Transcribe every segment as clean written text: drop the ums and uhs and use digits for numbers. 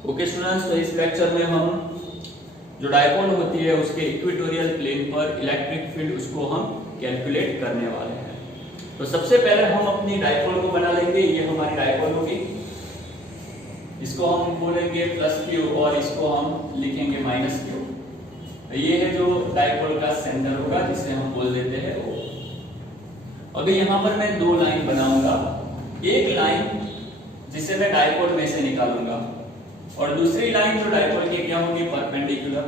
Okay students, तो इस lecture में हम जो डायपोल होती है उसके इक्वेटोरियल प्लेन पर इलेक्ट्रिक फील्ड उसको हम कैलकुलेट करने वाले हैं। तो सबसे पहले हम अपनी डायपोल को बना लेंगे। ये हमारी डायपोल होगी, इसको हम बोलेंगे प्लस क्यू और इसको हम लिखेंगे माइनस क्यू। ये है जो डायपोल का सेंटर होगा जिसे हम बोल देते हैं O। अभी यहाँ पर मैं दो लाइन बनाऊंगा, एक लाइन जिसे मैं डायपोल में से निकालूंगा और दूसरी लाइन जो डायपोल की क्या होगी, परपेंडिकुलर।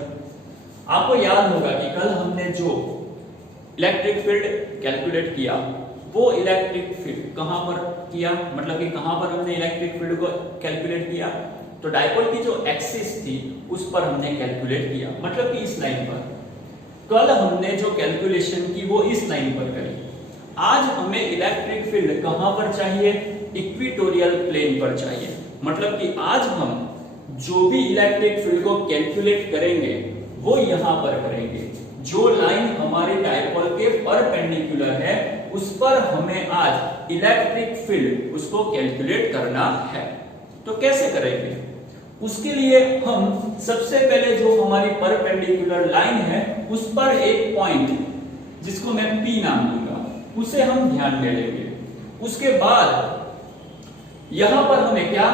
आपको याद होगा कि कल हमने जो इलेक्ट्रिक फील्ड कैलकुलेट किया वो इलेक्ट्रिक फील्ड कहां पर किया, मतलब कि कहां पर हमने इलेक्ट्रिक फील्ड को कैलकुलेट किया, तो डायपोल की जो एक्सिस थी उस पर हमने कैलकुलेट किया, मतलब कि इस लाइन पर। कल हमने जो कैलकुलेशन की वो इस लाइन पर करी। आज हमें इलेक्ट्रिक फील्ड कहां पर चाहिए, इक्वेटोरियल प्लेन पर चाहिए। मतलब कि आज हम जो भी इलेक्ट्रिक फील्ड को कैलकुलेट करेंगे वो यहां पर करेंगे। जो लाइन हमारे डायपोल के परपेंडिकुलर है उस पर हमें आज इलेक्ट्रिक फील्ड उसको कैलकुलेट करना है। तो कैसे करेंगे, उसके लिए हम सबसे पहले जो हमारी परपेंडिकुलर लाइन है उस पर एक पॉइंट जिसको मैं P नाम दूंगा उसे हम ध्यान में लेंगे। उसके बाद यहां पर हमें क्या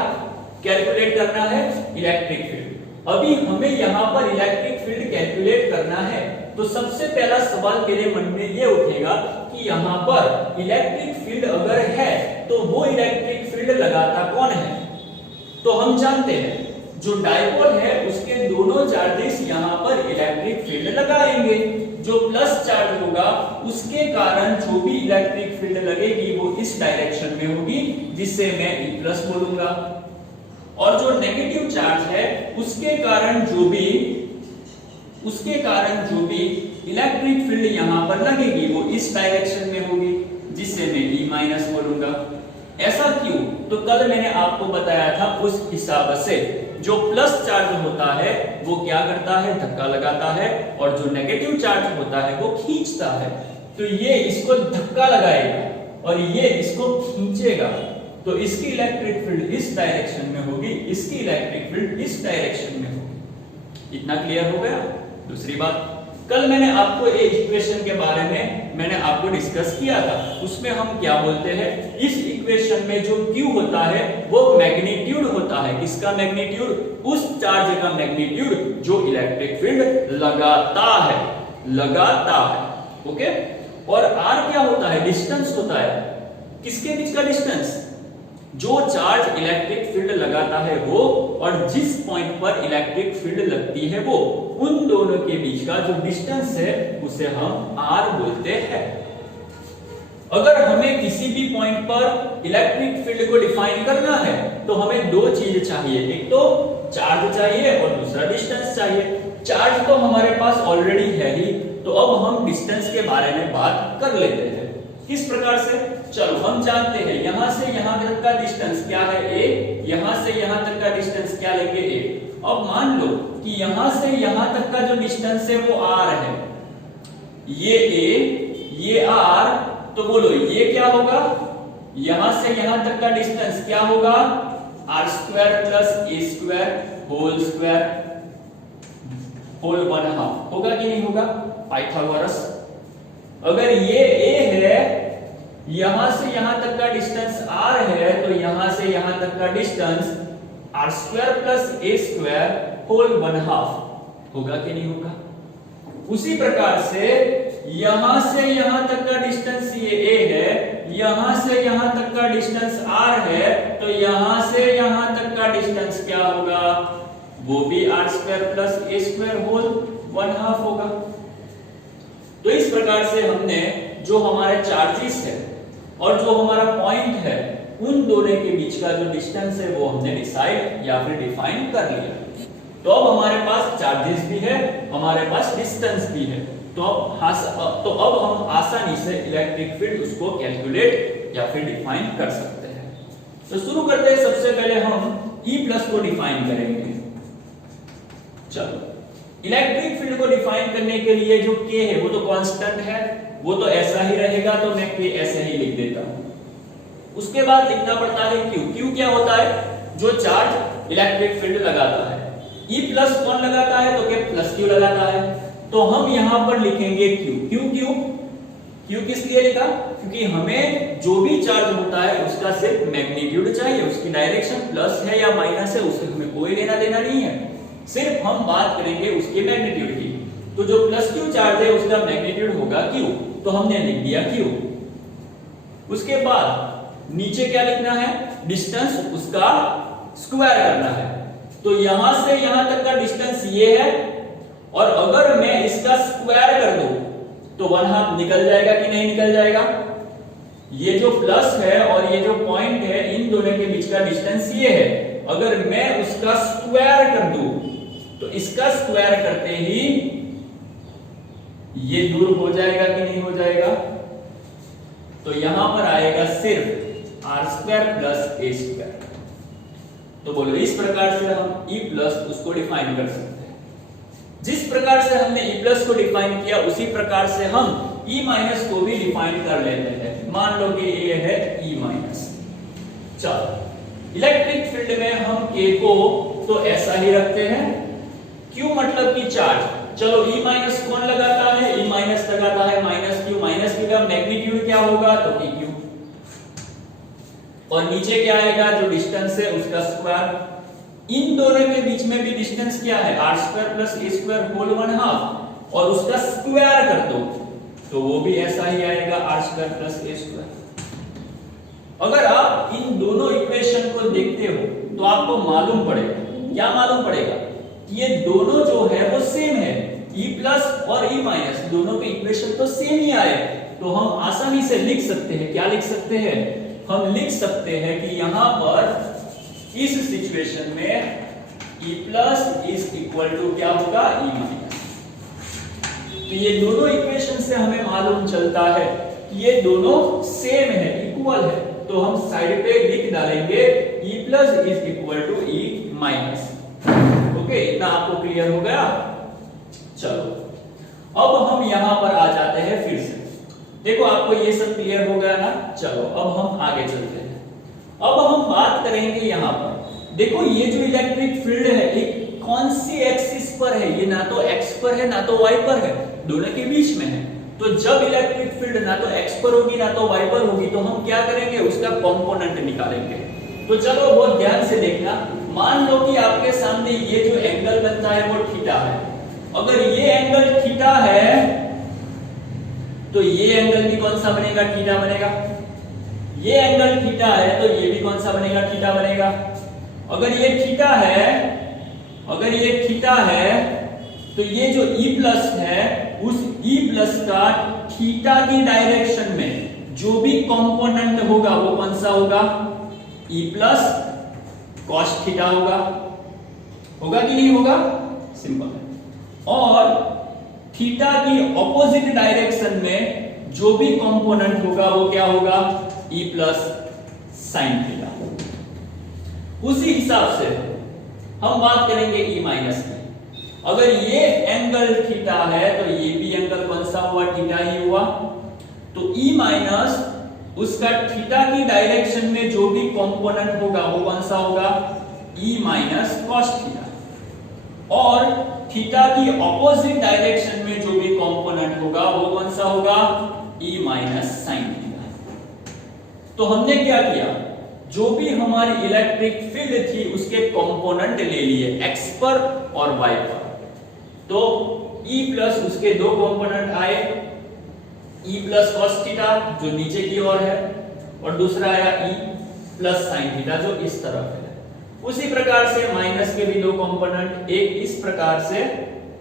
कैलकुलेट करना है, इलेक्ट्रिक फील्ड। अभी हमें यहां पर इलेक्ट्रिक फील्ड कैलकुलेट करना है तो सबसे पहला सवाल मेरे मन में ये उठेगा कि यहां पर इलेक्ट्रिक फील्ड अगर है तो वो इलेक्ट्रिक फील्ड लगाता कौन है। तो हम जानते हैं जो डायपोल है उसके दोनों चार्जेस यहां पर इलेक्ट्रिक फील्ड लगाएंगे। जो प्लस चार्ज होगा उसके कारण जो भी इलेक्ट्रिक फील्ड लगेगी वो इस डायरेक्शन में होगी जिसे मैं E प्लस बोलूंगा। और जो नेगेटिव चार्ज है उसके कारण जो भी इलेक्ट्रिक फील्ड यहां पर लगेगी वो इस डायरेक्शन में होगी जिसे मैं E माइनस बोलूंगा। ऐसा क्यों, तो कल मैंने आपको बताया था उस हिसाब से जो प्लस चार्ज होता है वो क्या करता है, धक्का लगाता है, और जो नेगेटिव चार्ज होता है वो खींचता है। तो ये इसको धक्का लगाएगा और ये इसको खींचेगा, तो इसकी इलेक्ट्रिक फील्ड इस डायरेक्शन में होगी, इसकी इलेक्ट्रिक फील्ड इस डायरेक्शन में होगी। इतना क्लियर हो गया। दूसरी बात, कल मैंने आपको एक इक्वेशन के बारे में मैंने आपको डिस्कस किया था, उसमें हम क्या बोलते हैं, इस इक्वेशन में जो Q होता है वो मैग्नीट्यूड होता है। किसका मैग्नीट्यूड, उस चार्ज का मैग्नीट्यूड जो इलेक्ट्रिक फील्ड लगाता है। ओके। और R क्या होता है, डिस्टेंस होता है। किसके बीच का डिस्टेंस, जो चार्ज इलेक्ट्रिक फील्ड लगाता है वो और जिस पॉइंट पर इलेक्ट्रिक फील्ड लगती है वो, उन दोनों के बीच का जो डिस्टेंस है उसे हम R बोलते हैं। अगर हमें किसी भी पॉइंट पर इलेक्ट्रिक फील्ड को डिफाइन करना है तो हमें दो चीज चाहिए, एक तो चार्ज चाहिए और दूसरा डिस्टेंस चाहिए। चार्ज तो हमारे पास ऑलरेडी है ही, तो अब हम डिस्टेंस के बारे में बात कर लेते हैं। किस प्रकार से, चलो हम जानते हैं यहां से यहां तक का डिस्टेंस क्या है A, यहां से यहां तक का डिस्टेंस क्या लेंगे A। अब मान लो कि यहां से यहां तक का जो डिस्टेंस है वो R है, ये A ये R, तो बोलो ये क्या होगा, यहां से यहां तक का डिस्टेंस क्या होगा, R² plus A² whole square whole 1/2 होगा कि नहीं होगा, पाइथागोरस। अगर ये A है, यहां से यहां तक का डिस्टेंस R है, तो यहां से यहां तक का distance R² plus A² whole 1/2 होगा कि नहीं होगा। उसी प्रकार से यहां तक का डिस्टेंस ये A है, यहां से यहां तक का डिस्टेंस R है, तो यहां से यहां तक का डिस्टेंस क्या होगा, वो भी R² प्लस A² होल 1/2 होगा। तो इस प्रकार से हमने जो हमारे चार्जेस है और जो हमारा पॉइंट है उन दोनों के बीच का जो डिस्टेंस है वो हमने डिसाइड या फिर डिफाइन कर लिया। तो अब हमारे पास चार्जेस भी है, हमारे पास डिस्टेंस भी है, तो अब हम आसानी से इलेक्ट्रिक फील्ड उसको कैलकुलेट या फिर डिफाइन कर सकते हैं। तो शुरू करते हैं, सबसे पहले हम E प्लस को डिफाइन करेंगे। चलो, इलेक्ट्रिक फील्ड को डिफाइन करने के लिए जो K है वो तो कांस्टेंट है, वो तो ऐसा ही रहेगा, तो मैं K ऐसे ही लिख देता हूं। उसके बाद लिखना पड़ता है Q। Q क्या होता है, जो चार्ज इलेक्ट्रिक फील्ड लगाता है। E प्लस कौन लगाता है? तो क्या प्लस क्यू लगाता है। तो हम यहां पर लिखेंगे क्यू किस लिए लिखा? क्योंकि हमें जो भी चार्ज होता है उसका सिर्फ मैग्नीट्यूड चाहिए, उसकी डायरेक्शन प्लस है या माइनस है उससे हमें कोई लेना देना नहीं है, सिर्फ हम बात करेंगे उसके मैग्नीट्यूड की। तो जो प्लस क्यू चार्ज है उसका मैग्नीट्यूड होगा क्यू, तो हमने लिख दिया क्यू। उसके बाद नीचे क्या लिखना है? डिस्टेंस उसका स्क्वायर करना है। तो यहां से यहां तक का डिस्टेंस ये है, और अगर मैं इसका स्क्वायर कर दूं तो 1/2 निकल जाएगा कि नहीं निकल जाएगा? ये जो प्लस है और ये जो पॉइंट है इन दोनों के बीच का डिस्टेंस ये है, अगर मैं उसका स्क्वायर कर दूं तो इसका स्क्वायर करते ही ये दूर हो जाएगा कि नहीं हो जाएगा? तो यहां पर आएगा सिर्फ r² + a²। तो बोलो इस प्रकार से हम E प्लस उसको डिफाइन कर सकते हैं। जिस प्रकार से हमने E प्लस को डिफाइन किया उसी प्रकार से हम E माइनस को भी डिफाइन कर लेते हैं। मान लो कि ये है E माइनस। चलो इलेक्ट्रिक फील्ड में हम K को तो ऐसा ही रखते हैं, Q मतलब कि चार्ज। चलो E माइनस कौन लगाता है? E माइनस लगाता है माइनस Q का मैग्नीट्यूड क्या होगा? तो PQ। और नीचे क्या आएगा? जो डिस्टेंस है उसका स्क्वायर। इन दोनों के बीच में भी डिस्टेंस क्या है? r² + a² होल 1/2, और उसका स्क्वायर कर दो तो वो भी ऐसा ही आएगा r² + a²। अगर आप इन दोनों इक्वेशन को देखते हो तो आपको मालूम पड़ेगा, क्या मालूम पड़ेगा? ये दोनों जो है वो सेम है। E प्लस और E माइनस दोनों के इक्वेशन तो सेम ही आए, तो हम आसानी से लिख सकते हैं। क्या लिख सकते हैं? हम लिख सकते हैं कि यहां पर इस सिचुएशन में E plus is equal to क्या होगा? E minus. तो ये दोनों इक्वेशन से हमें मालूम चलता है कि ये दोनों सेम है, इक्वल है। तो हम साइड पे लिख डालेंगे E plus is equal to E minus. Okay, इतना आपको क्लियर हो गया? चलो अब हम यहां पर आ जाते हैं फिर से। देखो आपको ये सब क्लियर हो गया ना? चलो अब हम आगे चलते हैं। अब हम बात करेंगे यहां पर। देखो ये जो इलेक्ट्रिक फील्ड है एक कौन सी एक्सिस पर है? ये ना तो x पर है ना तो y पर है, दोनों के बीच में है। तो जब इलेक्ट्रिक फील्ड ना तो x पर होगी ना तो y पर होगी तो हम क्या करेंगे? उसका कंपोनेंट निकालेंगे। तो चलो बहुत ध्यान से देखना। मान लो कि आपके सामने ये जो एंगल बनता है वो थीटा है। अगर ये एंगल थीटा है तो ये एंगल भी कौन सा बनेगा? थीटा बनेगा। ये एंगल थीटा है तो ये भी कौन सा बनेगा? थीटा बनेगा। अगर ये थीटा है तो ये जो E प्लस है उस E प्लस का थीटा की डायरेक्शन में जो भी कंपोनेंट होगा वो कौन सा होगा? E प्लस cos थीटा होगा कि नहीं होगा? सिंपल है। और थीटा की ऑपोजिट डायरेक्शन में जो भी कंपोनेंट होगा वो क्या होगा? E plus sine theta. उसी हिसाब से हम बात करेंगे E माइनस की। अगर ये एंगल थीटा है तो ये भी एंगल कौन सा हुआ? थीटा ही हुआ। तो E माइनस उसका थीटा की डायरेक्शन में जो भी कंपोनेंट होगा वो कौन सा होगा? E minus cos theta. और थीटा की ऑपोजिट डायरेक्शन में जो भी कंपोनेंट होगा वो कौन सा होगा? E minus sine theta. तो हमने क्या किया? जो भी हमारी इलेक्ट्रिक फील्ड थी उसके कंपोनेंट ले लिए x पर और y पर। तो E प्लस उसके दो कंपोनेंट आए, E प्लस cos थीटा जो नीचे की ओर है और दूसरा आया E प्लस साइन थीटा जो इस तरफ है। उसी प्रकार से माइनस के भी दो कंपोनेंट, एक इस प्रकार से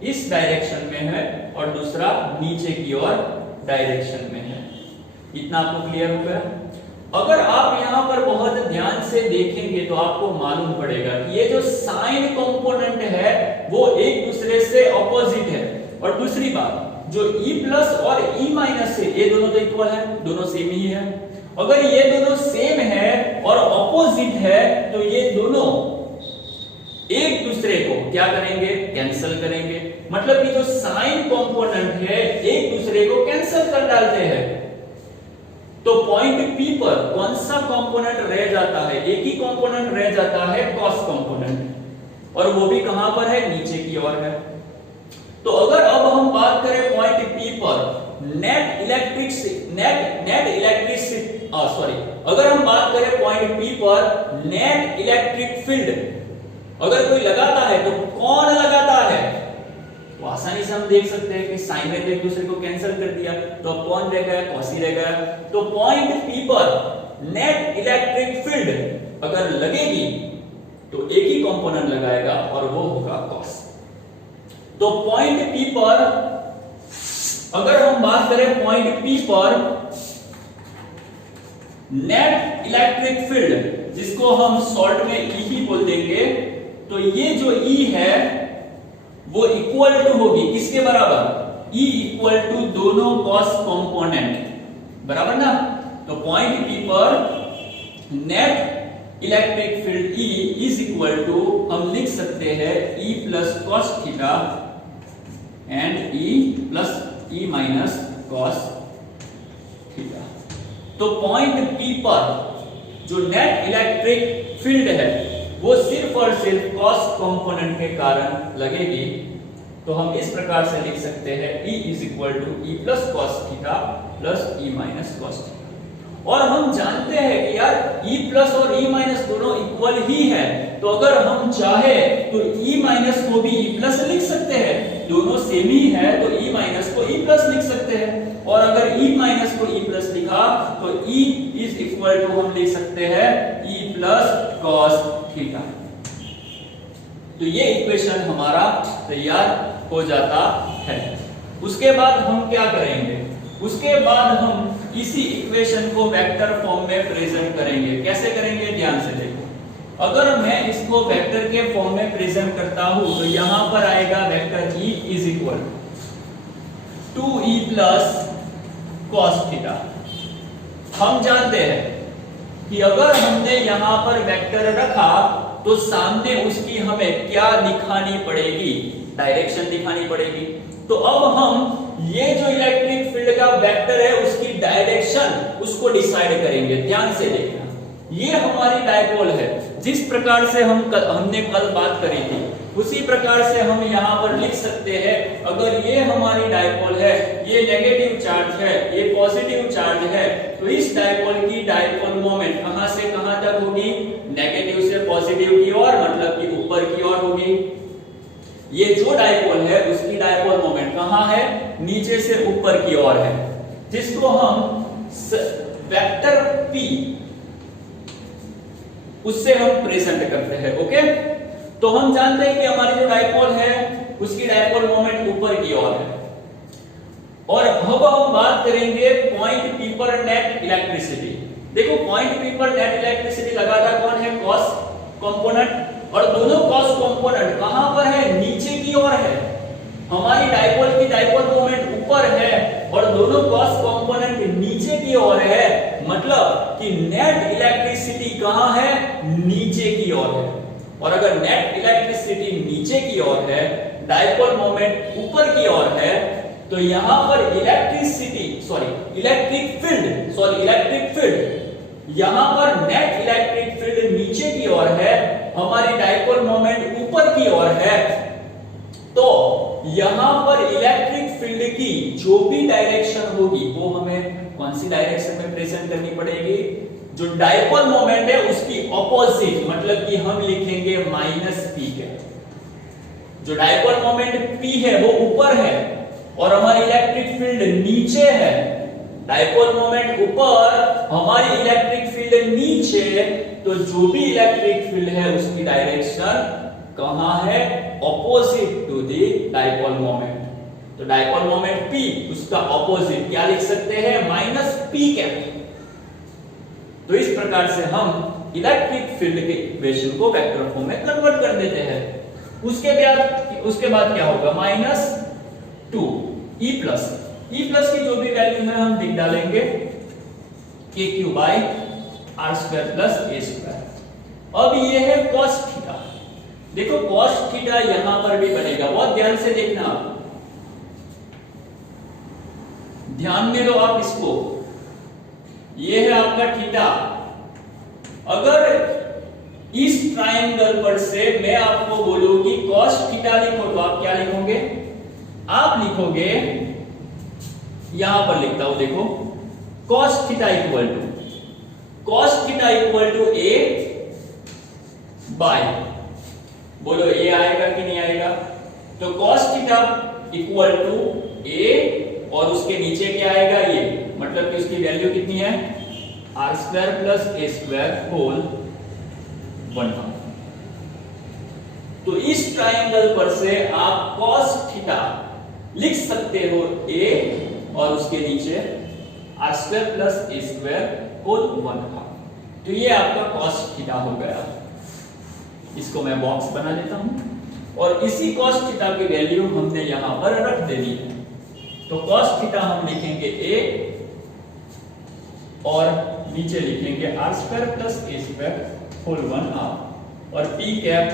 इस डायरेक्शन में है और दूसरा नीचे की ओर डायरेक्शन में है। इतना आपको क्लियर हो गया? अगर आप यहां पर बहुत ध्यान से देखेंगे तो आपको मालूम पड़ेगा कि ये जो साइन कंपोनेंट है वो एक दूसरे से ऑपोजिट है। और दूसरी बात, जो E प्लस और E माइनस है ये दोनों तो इक्वल है, दोनों सेम ही है। अगर ये दोनों सेम है और ऑपोजिट है तो ये दोनों एक दूसरे को क्या करेंगे? कैंसिल करेंगे। मतलब कि जो साइन कंपोनेंट है एक दूसरे को कैंसिल कर डालते हैं। तो पॉइंट P पर कौन सा कंपोनेंट रह जाता है? एक ही कंपोनेंट रह जाता है, कॉस कंपोनेंट, और वो भी कहां पर है? नीचे की ओर है। तो अगर अब हम बात करें पॉइंट P पर अगर हम बात करें पॉइंट P पर नेट इलेक्ट्रिक फील्ड अगर कोई लगाता है तो कौन लगाता है? तो आसानी से हम देख सकते हैं कि साइन ने एक दूसरे को कैंसिल कर दिया, तो अब कौन रह गया? कॉस ही रह गया। तो पॉइंट P पर नेट इलेक्ट्रिक फील्ड अगर लगेगी तो एक ही कंपोनेंट लगाएगा और वो होगा कॉस। तो पॉइंट P पर अगर हम बात करें पॉइंट P पर नेट इलेक्ट्रिक फील्ड, जिसको हम शॉर्ट में E ही बोल देंगे, तो ये जो E है वो इक्वल टू होगी किसके बराबर? E इक्वल टू दोनों कॉस कंपोनेंट, बराबर ना। तो पॉइंट P पर net electric field E is equal to हम लिख सकते हैं E plus cos theta and E minus cos theta. तो पॉइंट P पर जो नेट इलेक्ट्रिक फील्ड है वो सिर्फ और सिर्फ कॉस कंपोनेंट के कारण लगेगी। तो हम इस प्रकार से लिख सकते हैं E is equal to E plus cos theta plus E minus cos theta. और हम जानते हैं कि यार E प्लस और E माइनस दोनों इक्वल ही है, तो अगर हम चाहे तो E माइनस को भी E प्लस लिख सकते हैं, दोनों सेम ही है तो E माइनस को E प्लस लिख सकते हैं। और अगर E माइनस को E प्लस लिखा तो E इज इक्वल टू हम लिख सकते हैं E प्लस कॉस थीटा। तो ये इक्वेशन हमारा तैयार हो जाता है। उसके बाद हम क्या करेंगे? उसके बाद हम इसी इक्वेशन को वेक्टर फॉर्म में प्रेजेंट करेंगे। कैसे करेंगे? ध्यान से देखो। अगर मैं इसको वेक्टर के फॉर्म में प्रेजेंट करता हूं तो यहां पर आएगा vector E is equal 2E plus cos theta. हम जानते हैं कि अगर हमने यहां पर वेक्टर रखा तो सामने उसकी हमें क्या दिखानी पड़ेगी? डायरेक्शन दिखानी पड़ेगी। तो अब हम ये जो इलेक्ट्रिक फील्ड का वेक्टर है उसकी डायरेक्शन उसको डिसाइड करेंगे। ध्यान से देखना, ये हमारी डायपोल है। जिस प्रकार से हमने कल बात करी थी उसी प्रकार से हम यहाँ पर लिख सकते हैं। अगर ये हमारी डायपोल है, ये नेगेटिव चार्ज है, ये पॉजिटिव चार्ज है, तो इस डायपोल की डायपोल मोमेंट कहां से कहां तक होगी? नेगेटिव से पॉजिटिव की ओर, मतलब कि ऊपर की ओर होगी। ये जो डायपोल है उसकी डायपोल मोमेंट कहां है? नीचे से ऊपर की ओर है, जिसको हम वेक्टर P उससे हम प्रेजेंट करते हैं। ओके, तो हम जानते हैं कि हमारी जो डायपोल है उसकी डायपोल मोमेंट ऊपर की ओर है। और अब हम बात करेंगे पॉइंट P पर नेट इलेक्ट्रिसिटी। देखो पॉइंट P पर नेट इलेक्ट्रिसिटी लगाता कौन है? Cos component. और दोनों कॉस कंपोनेंट कहां पर है? नीचे की ओर है। हमारी डायपोल की डायपोल मोमेंट ऊपर है और दोनों कॉस कंपोनेंट नीचे की ओर है, मतलब कि नेट इलेक्ट्रिसिटी कहां है? नीचे की ओर है। और अगर नेट इलेक्ट्रिसिटी नीचे की ओर है, डायपोल मोमेंट ऊपर की ओर है, तो यहां पर इलेक्ट्रिक फील्ड यहां पर नेट इलेक्ट्रिक फील्ड नीचे की ओर है, हमारी डायपोल मोमेंट ऊपर की ओर है। तो यहां पर इलेक्ट्रिक फील्ड की जो भी डायरेक्शन होगी वो हमें कौन सी डायरेक्शन में प्रेजेंट करनी पड़ेगी? जो डायपोल मोमेंट है उसकी ऑपोजिट, मतलब कि हम लिखेंगे माइनस P के। जो डायपोल मोमेंट P है वो ऊपर है और हमारी इलेक्ट्रिक फील्ड नीचे है। डायपोल मोमेंट ऊपर, हमारी इलेक्ट्रिक फील्ड नीचे, तो जो भी इलेक्ट्रिक फील्ड है उसकी डायरेक्शन कहां है? Opposite to the dipole moment. तो डायपोल मोमेंट P उसका ऑपोजिट क्या लिख सकते हैं? Minus P cap. तो इस प्रकार से हम इलेक्ट्रिक फील्ड के इक्वेशन को वेक्टर फॉर्म में कन्वर्ट कर देते हैं। उसके बाद क्या होगा? माइनस 2 E प्लस की जो भी वैल्यू है हम लिख डालेंगे KQ by R square plus A square. अब ये है cos थीटा। देखो cos थीटा यहां पर भी बनेगा, बहुत ध्यान से देखना, आप ध्यान में लो आप इसको। ये है आपका थीटा। अगर इस ट्राइंगल पर से मैं आपको बोलूं कि cos थीटा लिखो, तो आप क्या लिखोगे? आप लिखोगे, यहां पर लिखता हूं, देखो, cos theta equal to a by, बोलो a आएगा कि नहीं आएगा? तो cos theta equal to a और उसके नीचे क्या आएगा? ये, मतलब कि उसकी वैल्यू कितनी है? r square plus a square whole 1/2। तो इस ट्राइंगल पर से आप cos थीटा लिख सकते हो a और उसके नीचे r square plus a square whole 1/2। तो ये आपका cos थीटा हो गया। इसको मैं बॉक्स बना लेता हूं और इसी cos थीटा की वैल्यू हमने यहां पर रख देनी है। तो cos थीटा हम लिखेंगे a और नीचे लिखेंगे r square plus a square whole 1/2 और p cap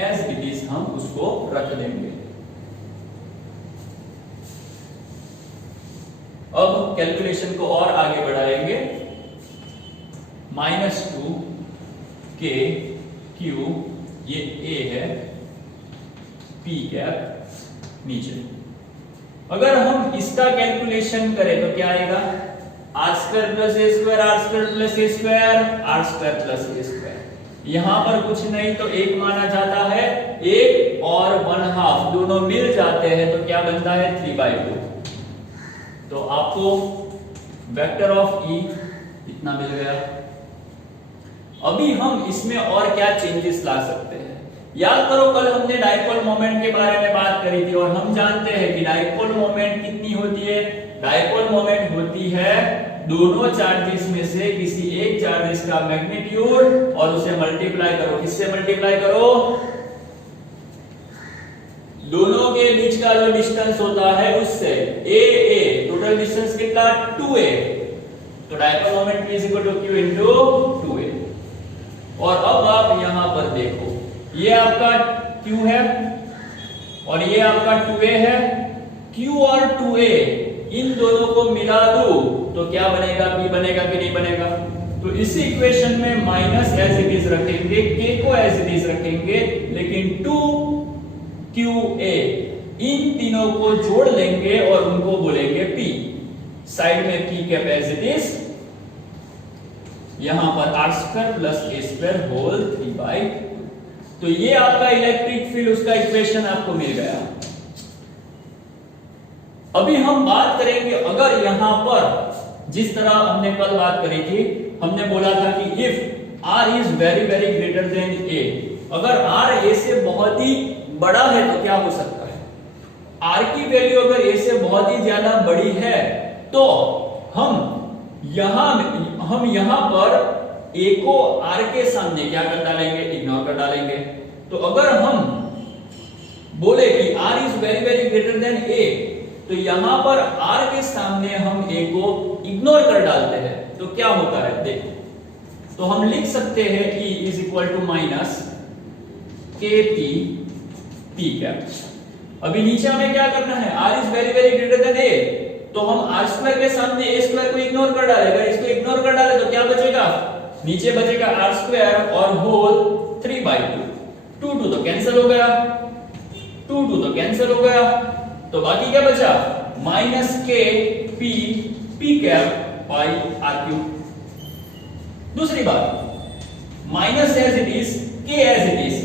as it is हम उसको रख देंगे। अब कैलकुलेशन को और आगे बढ़ाएंगे। -2 k q, ये a है, p कैप नीचे। अगर हम इसका कैलकुलेशन करें तो क्या आएगा? r square plus a square, r square plus a square, r square plus a square. यहां पर कुछ नहीं तो एक माना जाता है, 1 और 1/2 दोनों मिल जाते हैं तो क्या बनता है? 3/2। तो आपको वेक्टर ऑफ E इतना मिल गया। अभी हम इसमें और क्या चेंजेस ला सकते हैं? याद करो, कल हमने डाइपोल मोमेंट के बारे में बात करी थी और हम जानते हैं कि डाइपोल मोमेंट कितनी होती है? डाइपोल मोमेंट होती है दोनों चार्जेस में से किसी एक चार्जेस का मैग्नीट्यूड और उसे मल्टीप्लाई करो। किससे मल्टीप्लाई करो? दोनों के बीच का जो डिस्टेंस होता है उससे। a टोटल डिस्टेंस कितना? 2a। तो dipole moment P equal to Q into 2a। और अब आप यहां पर देखो, ये आपका Q है और ये आपका 2a है। Q और 2a इन दोनों को मिला दो तो क्या बनेगा? P बनेगा कि नहीं बनेगा? तो इसी इक्वेशन में माइनस एज इट इज रखेंगे, k को एज इट इज रखेंगे, लेकिन 2qa इन तीनों को जोड़ लेंगे और उनको बोलेंगे P। साइड में P cap as it is, यहां पर r square plus a square whole 3/2। तो ये आपका इलेक्ट्रिक फील्ड, उसका इक्वेशन आपको मिल गया। अभी हम बात करेंगे, अगर यहां पर जिस तरह हमने कल बात करी थी, हमने बोला था कि if r is very very greater than a, अगर r a से बहुत ही बड़ा है तो क्या हो सकता है? r की वैल्यू अगर a से बहुत ही ज्यादा बड़ी है तो हम यहां पर a को r के सामने क्या कर डालेंगे? इग्नोर कर डालेंगे। तो अगर हम बोले कि r is very very greater than a, तो यहां पर r के सामने हम a को इग्नोर कर डालते हैं तो क्या होता है? देखो, तो हम लिख सकते हैं E is equal to minus KP P cap. अभी नीचे हमें क्या करना है? r is very very greater than a, तो हम r स्क्वायर के सामने a स्क्वायर को इग्नोर कर डाले। अगर इसको इग्नोर कर डाले तो क्या बचेगा? नीचे बचेगा r स्क्वायर और होल 3/2। 2 तो कैंसिल हो गया, 2 तो कैंसिल हो गया, तो बाकी क्या बचा? Minus k p cap by r cube. दूसरी बात, minus as it is, k as it is,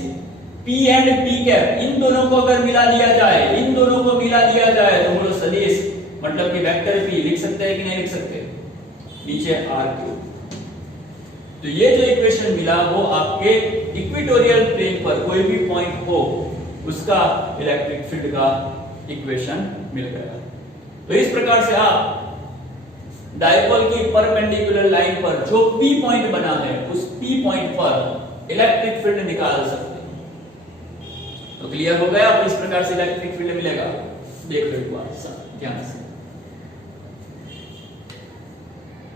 p and p cap इन दोनों को अगर मिला दिया जाए, इन दोनों को मिला दिया जाए तो बोलो सदिश, मतलब कि वेक्टर p लिख सकते हैं कि नहीं लिख सकते? नीचे r क्यूब। तो ये जो इक्वेशन मिला वो आपके इक्वेटोरियल प्लेन पर कोई भी पॉइंट हो उसका इलेक्ट्रिक फील्ड का इक्वेशन मिल गया। तो इस प्रकार से आप डायपोल की परपेंडिकुलर लाइन पर जो P पॉइंट बना है उस P पॉइंट पर इलेक्ट्रिक फील्ड निकाल सकते हैं। तो क्लियर हो गया? अब इस प्रकार से इलेक्ट्रिक फील्ड मिलेगा। देख लो एक बार ध्यान से।